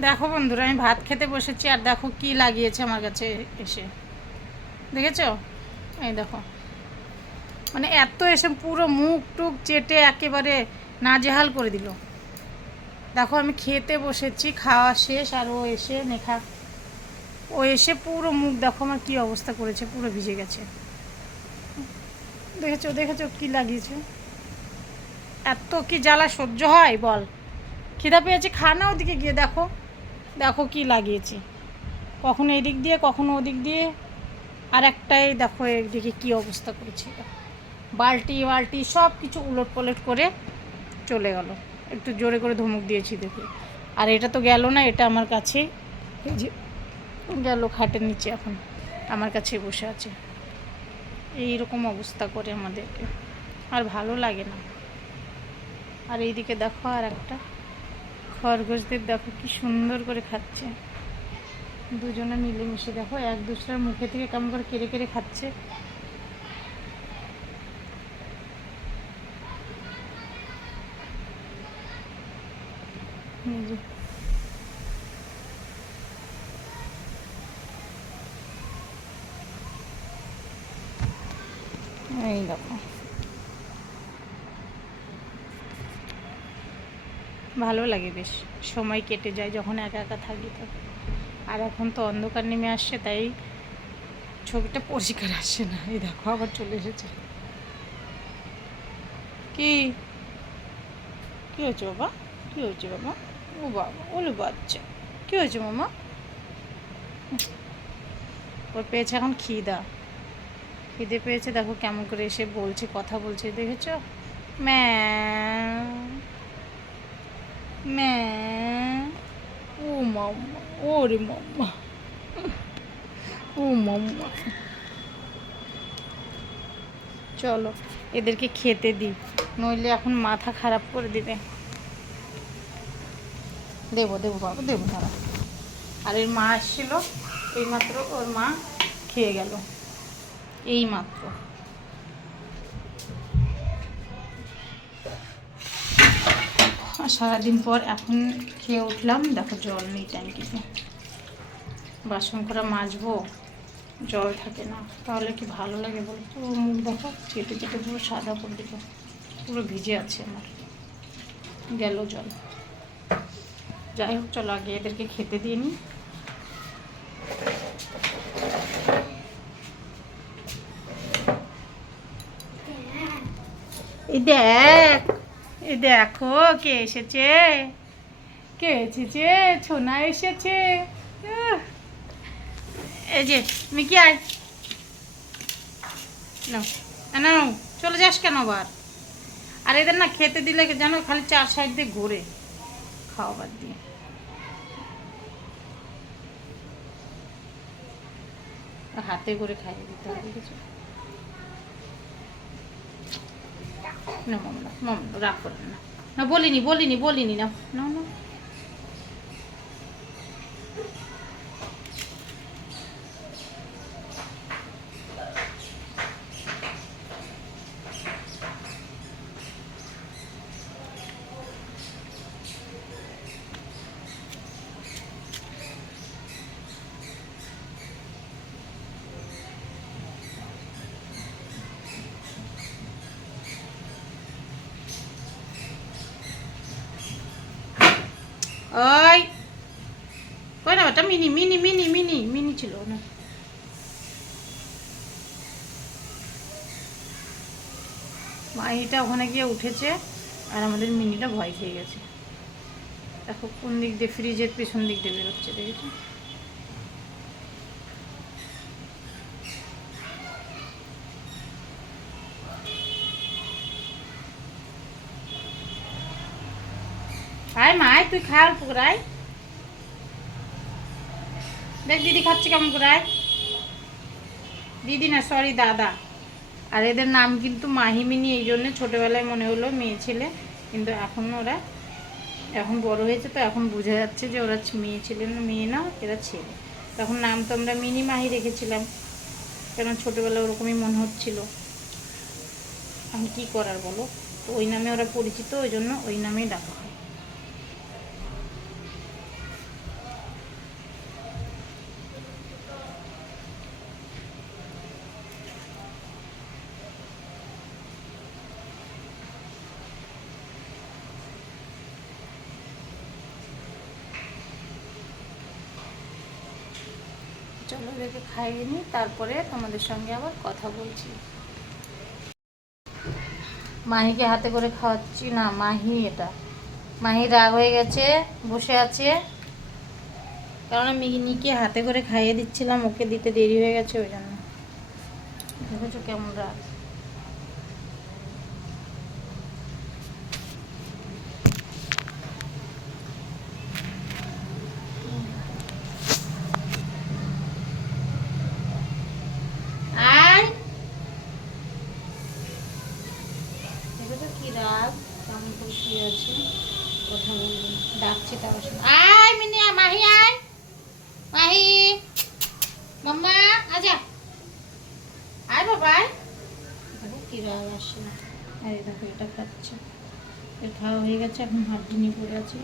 দেখো বন্ধুরা, আমি ভাত খেতে বসেছি আর দেখো কি লাগিয়েছে আমার কাছে এসে, দেখেছো? এই দেখো, মানে এত এসে পুরো মুখ টুক চেটে একেবারে নাজেহাল করে দিল। দেখো আমি খেতে বসেছি, খাওয়া শেষ, আর ও এসে পুরো মুখ দেখো আমার কী অবস্থা করেছে, পুরো ভিজে গেছে। দেখেছো দেখেছো কি লাগিয়েছে? এত কি জ্বালা সহ্য হয় বল? খিদা পেয়েছে, খা না ওদিকে গিয়ে। দেখো দেখো কি লাগিয়েছে, কখনো এদিক দিয়ে কখনো ওদিক দিয়ে, আর একটাই দেখো এদিকে কি অবস্থা করেছে। বালতি বালতি সব কিছু উলট পালট করে চলে গেল। একটু জোরে করে ধমক দিয়েছি দেখে। আর এটা তো গেল না, এটা আমার কাছে এই যে গেল খাটের নিচে, এখন আমার কাছে বসে আছে। এই রকম অবস্থা করে আমাদেরকে, আর ভালো লাগে না। আর এইদিকে দেখো আর একটা খরগোশদের দেখো কি সুন্দর করে খাচ্ছে, দুজনে মিলেমিশে। দেখো এক দুসরার মুখে থেকে কেমন করে কেড়ে কেড়ে খাচ্ছে। এই যে এই দেখো, ভালো লাগে, বেশ সময় কেটে যায় যখন একা একা থাকি তো। আর এখন তো অন্ধকার নেমে আসছে, তাই ছবিটা পরিষ্কার আসছে না। এই দেখো আবার চলে এসেছে। কি কি হয়েছে বাবা? কি হয়েছে বাবা? ও বাবা, ওলে বাচ্চা, কি হয়েছে মামা? ওর পেয়েছে এখন খিদে পেয়েছে। দেখো কেমন করে এসে বলছে, কথা বলছে, দেখেছো? ম্যা ম্যা ও মাম্মা, ওরে মাম্মা, ও মাম্মা। চলো এদেরকে খেতে দিই, নইলে এখন মাথা খারাপ করে দিবে। দেবো দেবো বাবা, দেবো তারা। আর এর মা এসেছিলো এইমাত্র, ওর মা খেয়ে গেল এই মাত্র। সারাদিন পর এখন খেয়ে উঠলাম। দেখো জল নেই ট্যাঙ্কিতে, বাসন করে মাজবো, জল থাকে না, তাহলে কি ভালো লাগে বলো তো? মুখ দেখো চেটে চেটে পুরো সাদা করে দিল, পুরো ভিজে আছে আমার, গেল জল। যাই হোক চলো আগে এদেরকে খেতে দিয়ে নিই। এই দেখ, এই দেখো কে এসেছে, কে এসেছে, ছোনা এসেছে। এই যে মিকি আয়, নাও নাও, চলে যাস কেন আবার? আর এদের না খেতে দিলে যেন খালি চার সাইড দিয়ে ঘুরে, খাওয়াবার দিয়ে। হাতে করে খাইয়ে দিতে হবে কিছু না। মামলা মামলা রাগ করেন না, না বলিনি বলিনি বলিনি, না না না। ওই কই না বেটা, mini mini mini mini mini ছিল না। মাহিটা ওখানে গিয়ে উঠেছে, আর আমাদের মিনিটা ভয় খেয়ে গেছে। দেখো কোন দিক দিয়ে, ফ্রিজের পেছন দিক দিয়ে বেরোচ্ছে, দেখেছো? আয় মা আয়, তুই খা অল্প করে আয়। দেখ দিদি খাচ্ছে কেমন করে, আয়। দিদি না, সরি দাদা। আর এদের নাম কিন্তু মাহিমিনি, এই জন্য ছোটোবেলায় মনে হলো মেয়ে ছেলে, কিন্তু এখন ওরা এখন বড় হয়েছে তো এখন বোঝা যাচ্ছে যে ওরা মেয়ে ছেলে না, মেয়ে না, এরা ছেলে। তখন নাম তো আমরা মিনি মাহি রেখেছিলাম, কেন ছোটোবেলায় ওরকমই মনে হচ্ছিল। এখন কী করার বলো, তো ওই নামে ওরা পরিচিত, ওই জন্য ওই নামেই ডাকা হয়। চলো এদেরকে খাইয়ে নিই, তারপরে তোমাদের সঙ্গে আবার কথা বলছি। মাহিকে হাতে করে খাওয়াচ্ছি না, মাহি এটা মাহি রাগ হয়ে গেছে, বসে আছে, কারণ আমি মিহিনিকে হাতে করে খাইয়ে দিচ্ছিলাম, ওকে দিতে দেরি হয়ে গেছে ওই জন্য। দেখেছো কেমন রাগ। আয়, দেখেছো কি রাগ, কেমন করে শুয়ে আছে, কথা বলবি না। ডাকছে তার সাথে, আয় মিনিয়া, মাহি আয়, মাহি মাম্মা আজা, আয় বাবা আয়। দেখো কি রাগ আসছে না। আর এই দেখো এটা খাচ্ছে, এর খাওয়া হয়ে গেছে, এখন হাত নিয়ে পড়ে আছে।